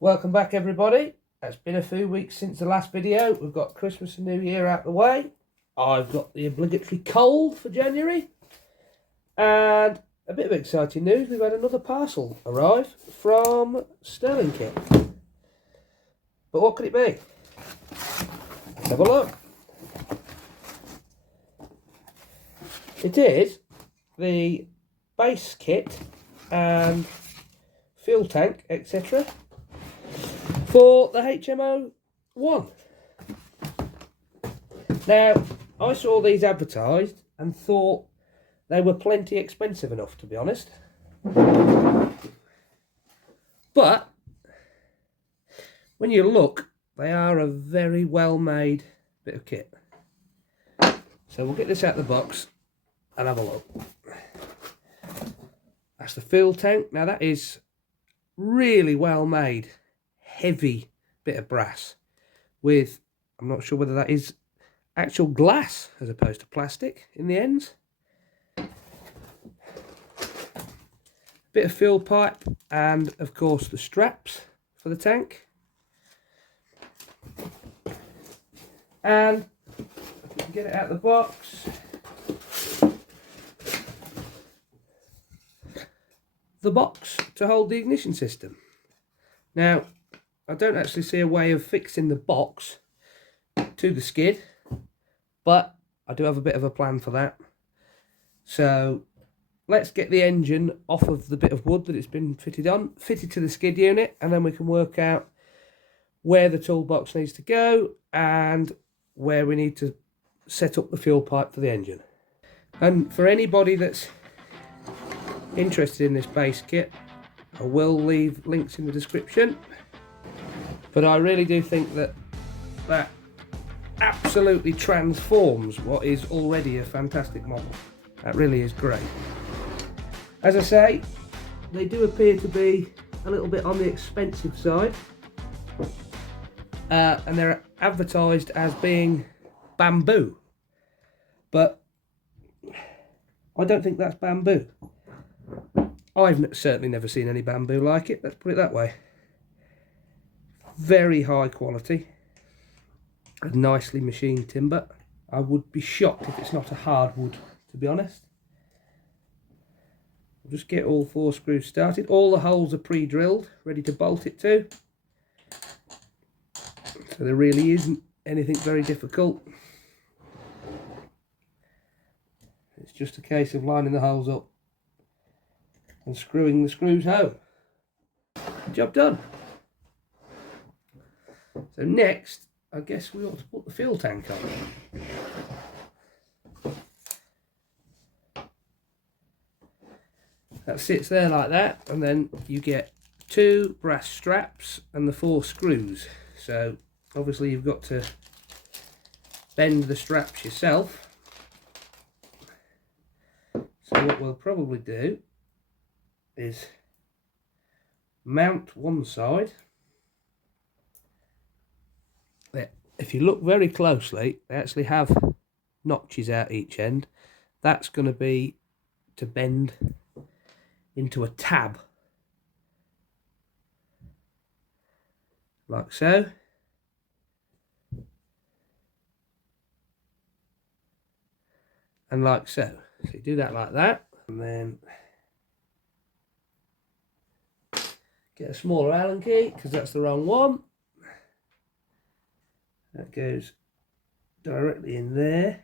Welcome back, everybody. It's been a few weeks since the last video. We've got Christmas and New Year out the way. I've got the obligatory cold for January. And a bit of exciting news. We've had another parcel arrive from Stirlingkit. But what could it be? Let's have a look. It is the base kit and fuel tank, etc. for the HM-01. Now, I saw these advertised and thought they were plenty expensive enough, to be honest. But when you look, they are a very well made bit of kit. So we'll get this out of the box and have a look. That's the fuel tank. Now that is really well made, heavy bit of brass with, I'm not sure whether that is actual glass as opposed to plastic in the ends. Bit of fuel pipe and of course the straps for the tank. And get it out of the box. The box to hold the ignition system. Now, I don't actually see a way of fixing the box to the skid, but I do have a bit of a plan for that. So let's get the engine off of the bit of wood that it's been fitted to the skid unit, and then we can work out where the toolbox needs to go and where we need to set up the fuel pipe for the engine. And for anybody that's interested in this base kit, I will leave links in the description. But I really do think that absolutely transforms what is already a fantastic model. That really is great. As I say, they do appear to be a little bit on the expensive side. And they're advertised as being bamboo. But I don't think that's bamboo. I've certainly never seen any bamboo like it, let's put it that way. Very high quality and nicely machined timber. I would be shocked if it's not a hardwood, to be honest. I'll just get all 4 screws started. All the holes are pre-drilled, ready to bolt it to. So there really isn't anything very difficult. It's just a case of lining the holes up and screwing the screws home. Job done. So next, I guess we ought to put the fuel tank on. That sits there like that, and then you get 2 brass straps and the 4 screws. So obviously you've got to bend the straps yourself. So what we'll probably do is mount one side. If you look very closely, they actually have notches out each end. That's going to be to bend into a tab, like so. And like so. So you do that like that, and then get a smaller Allen key, because that's the wrong one. That goes directly in there.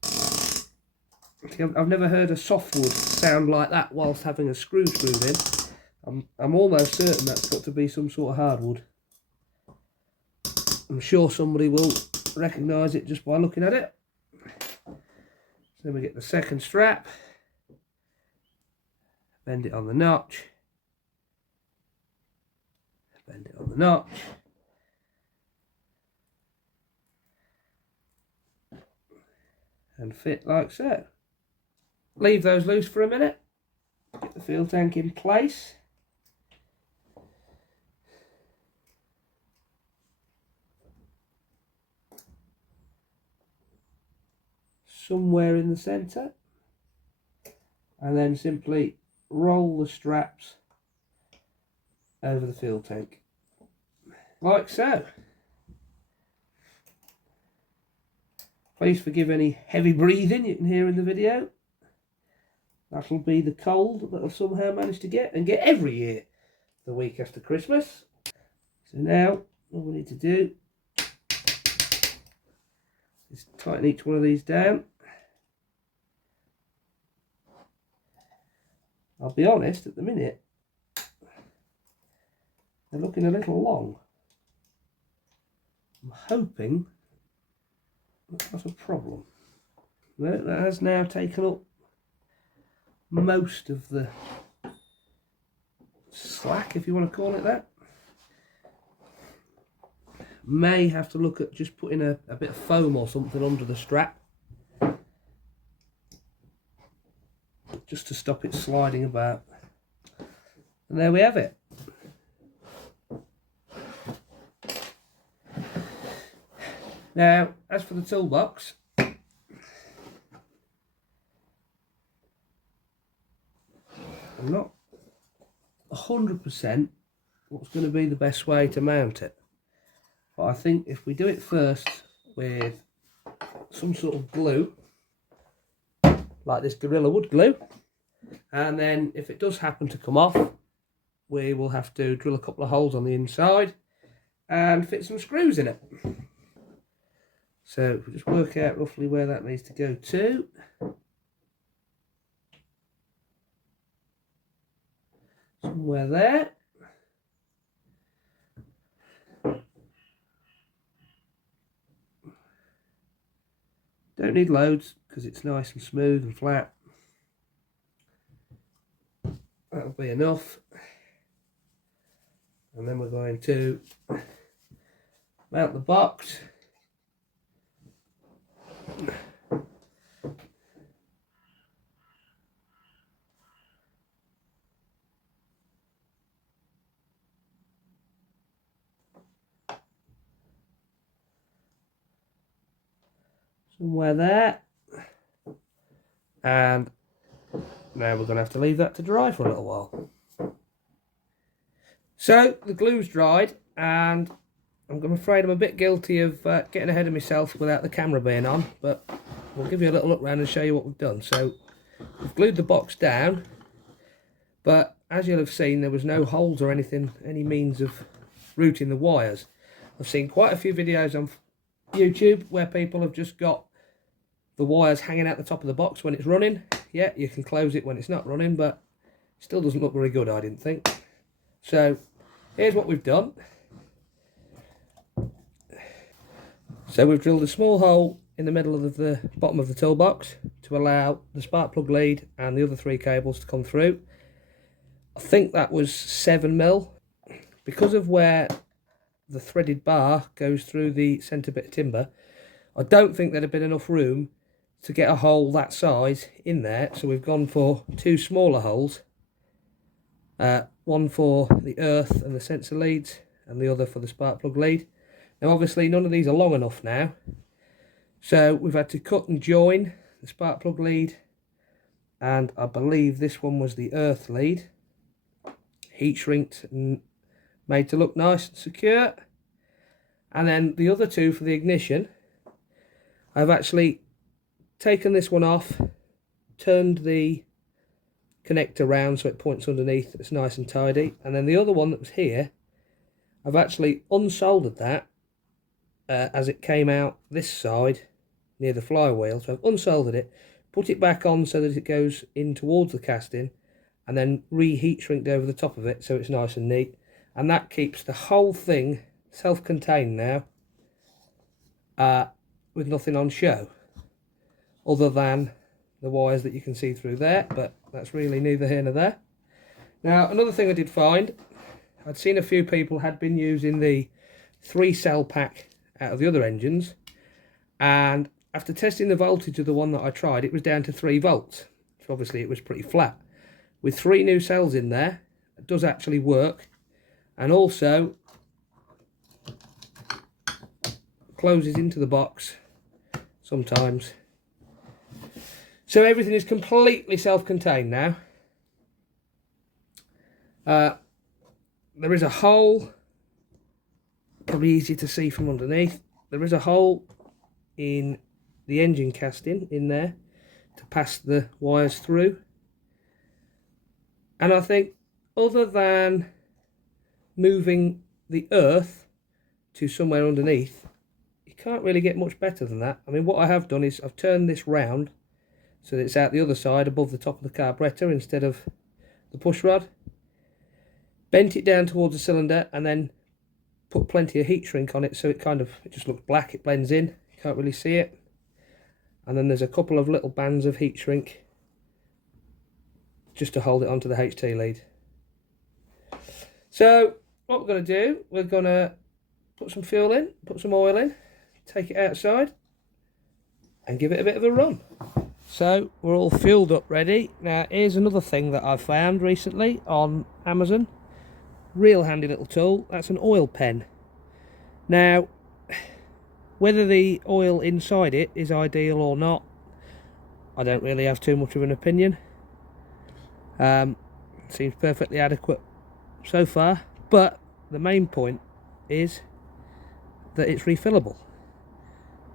See, I've never heard a softwood sound like that whilst having a screw screwed in. I'm almost certain that's got to be some sort of hardwood. I'm sure somebody will recognise it just by looking at it. Then we get the second strap, bend it on the notch, bend it on the notch, and fit like so. Leave those loose for a minute, get the fuel tank in place. Somewhere in the centre, and then simply roll the straps over the fuel tank, like so. Please forgive any heavy breathing you can hear in the video. That'll be the cold that I've somehow managed to get, and get every year the week after Christmas. So now all we need to do is tighten each one of these down. I'll be honest, at the minute they're looking a little long. I'm hoping that's not a problem. That has now taken up most of the slack, if you want to call it that. May have to look at just putting a bit of foam or something under the strap, just to stop it sliding about. And there we have it. Now, as for the toolbox, I'm not 100% what's going to be the best way to mount it. But I think if we do it first with some sort of glue, like this Gorilla Wood glue, and then if it does happen to come off, we will have to drill a couple of holes on the inside and fit some screws in it. So if we just work out roughly where that needs to go to. Somewhere there. Don't need loads because it's nice and smooth and flat. That'll be enough. And then we're going to mount the box. Somewhere there. And now we're going to have to leave that to dry for a little while. So the glue's dried, and I'm afraid I'm a bit guilty of getting ahead of myself without the camera being on, but we'll give you a little look around and show you what we've done. So we've glued the box down, but as you'll have seen, there was no holes or anything, any means of routing the wires. I've seen quite a few videos on YouTube where people have just got the wires hanging out the top of the box when it's running. Yeah, you can close it when it's not running, but it still doesn't look very good, I didn't think. So here's what we've done. So we've drilled a small hole in the middle of the bottom of the toolbox to allow the spark plug lead and the other 3 cables to come through. I think that was 7mm. Because of where the threaded bar goes through the centre bit of timber, I don't think there'd have been enough room to get a hole that size in there, so we've gone for 2 smaller holes, one for the earth and the sensor leads and the other for the spark plug lead. Now obviously none of these are long enough now, so we've had to cut and join the spark plug lead, and I believe this one was the earth lead, heat shrinked and made to look nice and secure. And then the other 2 for the ignition, I've actually taken this one off, turned the connector round so it points underneath, it's nice and tidy, and then the other one that was here, I've actually unsoldered that as it came out this side near the flywheel. So I've unsoldered it, put it back on so that it goes in towards the casting, and then reheat shrinked over the top of it so it's nice and neat. And that keeps the whole thing self-contained now, with nothing on show other than the wires that you can see through there, but that's really neither here nor there. Now another thing I did find, I'd seen a few people had been using the 3-cell pack out of the other engines, and after testing the voltage of the one that I tried, it was down to 3 volts, so obviously it was pretty flat. With 3 new cells in there, it does actually work, and also closes into the box sometimes. So everything is completely self-contained now. there is a hole, probably easier to see from underneath. There is a hole in the engine casting in there to pass the wires through. And I think other than moving the earth to somewhere underneath, you can't really get much better than that. I mean, what I have done is I've turned this round so that it's out the other side above the top of the carburettor instead of the push rod. Bent it down towards the cylinder and then put plenty of heat shrink on it so it just looks black, it blends in, you can't really see it. And then there's a couple of little bands of heat shrink just to hold it onto the HT lead. So what we're going to do, we're going to put some fuel in, put some oil in, take it outside and give it a bit of a run. So we're all fueled up ready. Now here's another thing that I've found recently on Amazon. Real handy little tool. That's an oil pen. Now whether the oil inside it is ideal or not, I don't really have too much of an opinion. Seems perfectly adequate so far, but the main point is that it's refillable.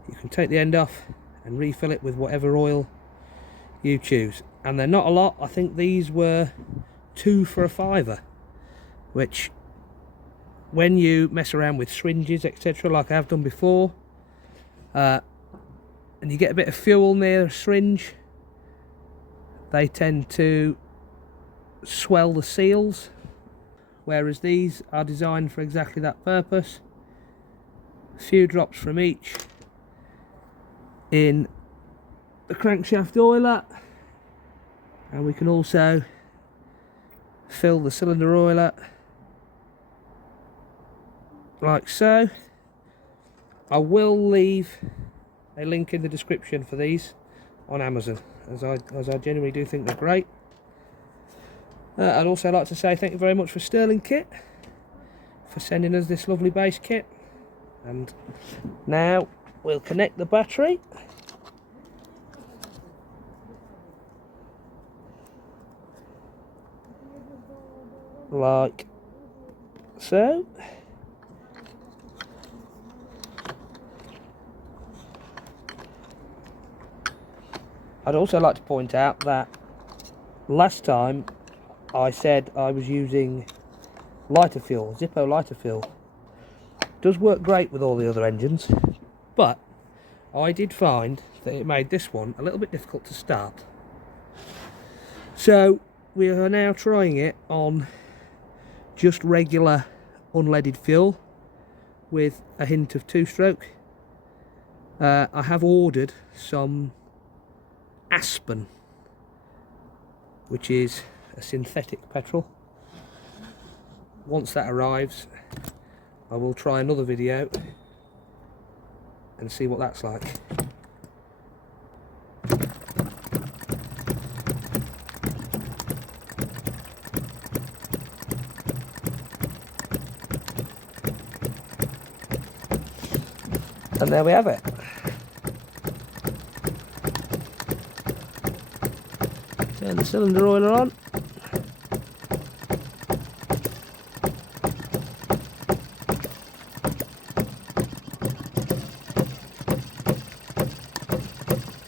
You can take the end off and refill it with whatever oil you choose, and they're not a lot. I think these were 2 for $5, which when you mess around with syringes etc like I have done before, and you get a bit of fuel near a syringe, they tend to swell the seals, whereas these are designed for exactly that purpose. A few drops from each in the crankshaft oiler, and we can also fill the cylinder oiler like so. I will leave a link in the description for these on Amazon, as I genuinely do think they're great. I'd also like to say thank you very much for stirlingkit for sending us this lovely base kit. And now we'll connect the battery. Like so. I'd also like to point out that last time I said I was using lighter fuel, Zippo lighter fuel. Does work great with all the other engines, but I did find that it made this one a little bit difficult to start. So we are now trying it on just regular unleaded fuel with a hint of 2-stroke. I have ordered some Aspen, which is a synthetic petrol. Once that arrives, I will try another video and see what that's like. And there we have it. Turn the cylinder oiler on.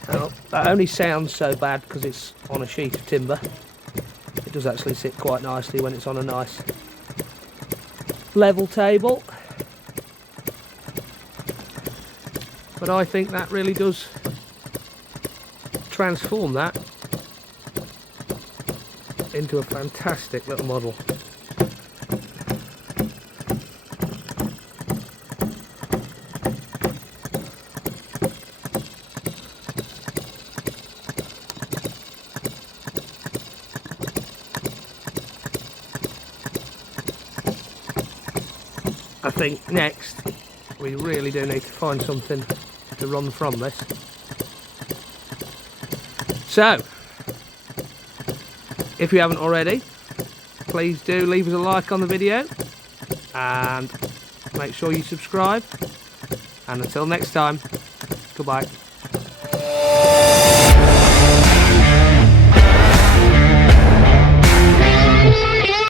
Now, that only sounds so bad because it's on a sheet of timber. It does actually sit quite nicely when it's on a nice level table. But I think that really does transform that into a fantastic little model. I think next we really do need to find something to run from this. So if you haven't already, please do leave us a like on the video and make sure you subscribe, and until next time, goodbye.